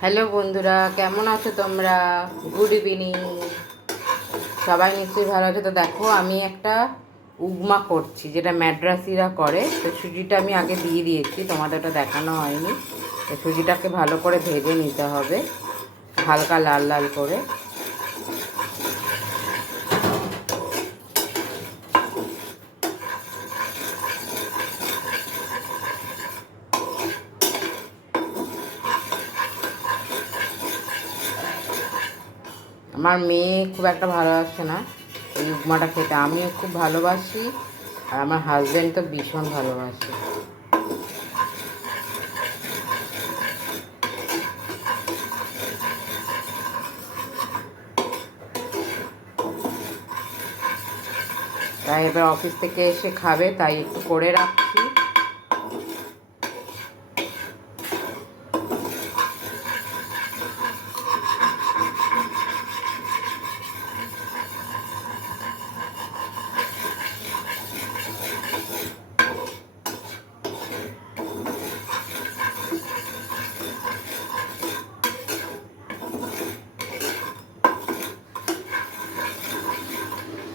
হ্যালো বন্ধুরা, কেমন আছো তোমরা? Good evening. সবাই নিশ্চয়ই ভালো আছো। তো দেখো, আমি একটা উগমা করছি, যেটা ম্যাড্রাসিরা করে। তো সুজিটা আমি আগে দিয়ে দিয়েছি, তোমাদের ওটা দেখানো হয়নি। তো সুজিটাকে ভালো করে ভেজে নিতে হবে, হালকা লাল লাল করে। আমার মেয়ে খুব একটা ভালোবাসে না এই উপমাটা খেতে, আমিও খুব ভালোবাসি, আর আমার হাজব্যান্ড তো ভীষণ ভালোবাসে। তাই এবার অফিস থেকে এসে খাবে, তাই একটু করে রাখছি।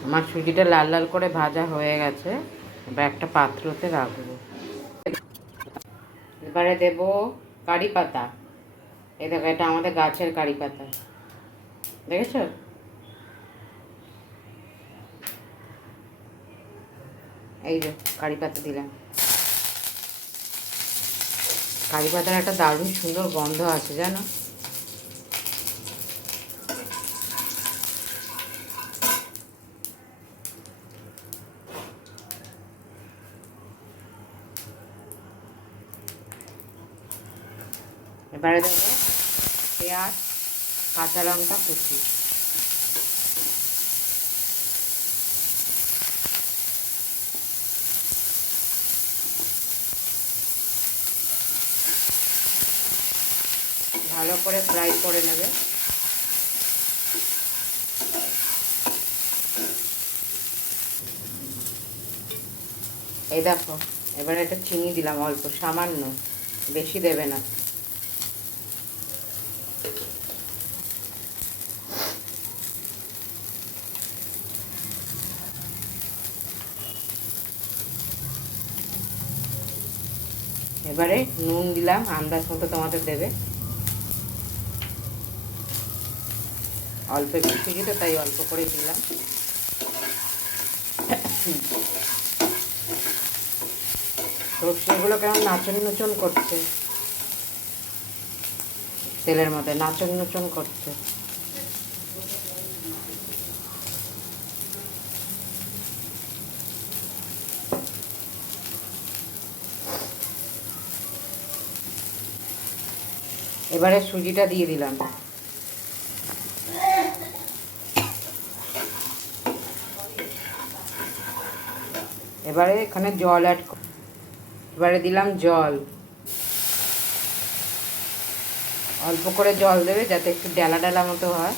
আমার সুজিটা লাল লাল করে ভাজা হয়ে গেছে, এবার একটা পাত্রতে রাখবো। এবারে দেব কারি পাতা। এই দেখো, এটা আমাদের গাছের কারি পাতা, দেখেছো? এই যে কারি পাতা দিলাম। কারি পাতার একটা দারুণ সুন্দর গন্ধ আছে, জানো? এবারে দেবো পেঁয়াজ, কাঁচা লঙ্কা কুচি। ভালো করে ফ্রাই করে নেবে। এই দেখো, এবারে একটা চিনি দিলাম, অল্প সামান্য, বেশি দেবে না। এবারে নুন দিলাম, আন্দাজ মতো তোমাদের দেবে। অল্প একটু সুজি তো, তাই অল্প করে দিলাম। সর্ষেগুলো কেমন নাচন নচন করছে, তেলের মধ্যে নাচন নচন করছে। এবারে সুজিটা দিয়ে দিলাম। এবারে এখানে জল এবারে দিলাম জল। অল্প করে জল দেবে, যাতে একটু ডেলা ডেলা মতো হয়।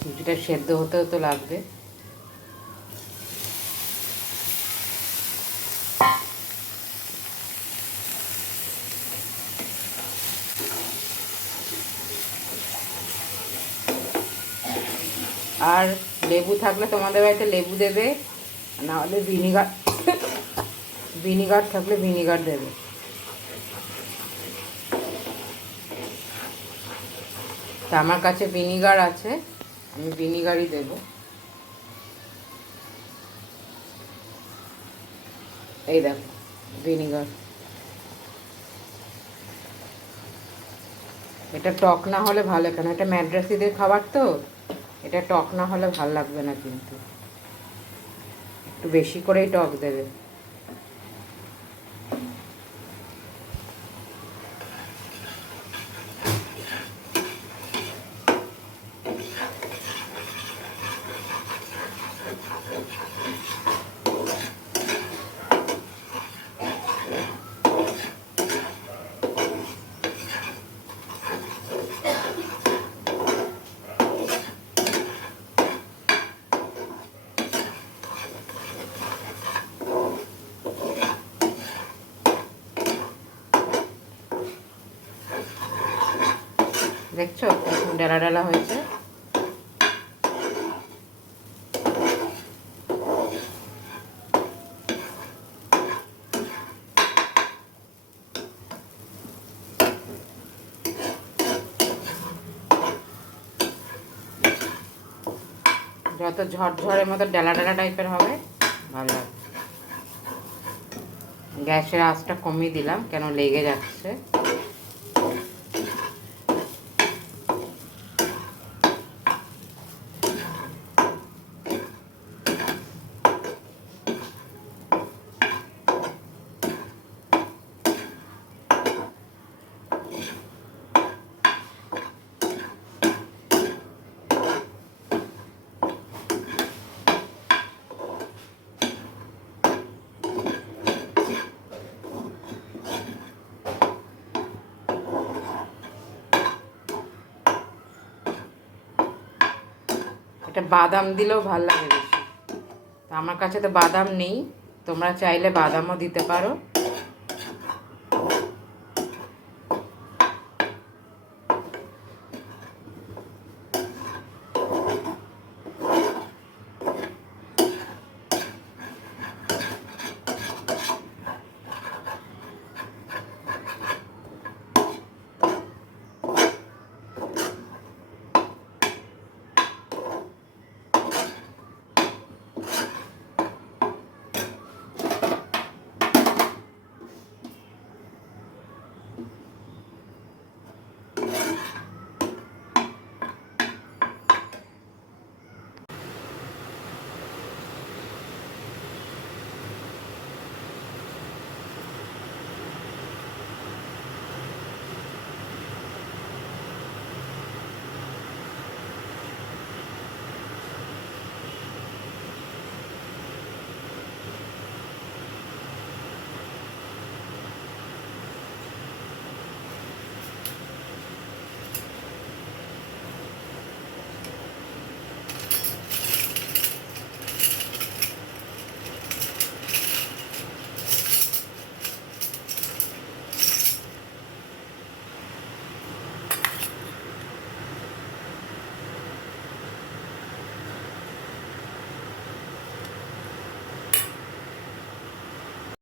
সুজিটা সেদ্ধ হতে হতে লাগবে। আর লেবু থাকলে তোমাদের বাড়িতে লেবু দেবে, না হলে ভিনিগার ভিনিগার থাকলে ভিনিগার দেবে। তা আমার কাছে ভিনিগার আছে, আমি ভিনিগারই দেব। এই দেখো ভিনিগার। এটা টক না হলে ভালো, কেন এটা ম্যাড্রাসিদের খাবার তো, এটা টক না হলে ভালো লাগবে না, কিন্তু একটু বেশি করেই টক দেবে। দেখছো এখন ডালা ডালা হয়েছে। যত ঝরঝরের মতো ডালা ডালা টাইপের হবে ভালো হবে। গ্যাসের আঁচটা কমিয়ে দিলাম, কেন লেগে যাচ্ছে। এটা বাদাম দিলেও ভালো লাগে বেশি। আমার কাছে তো বাদাম নেই, তোমরা চাইলে বাদামও দিতে পারো।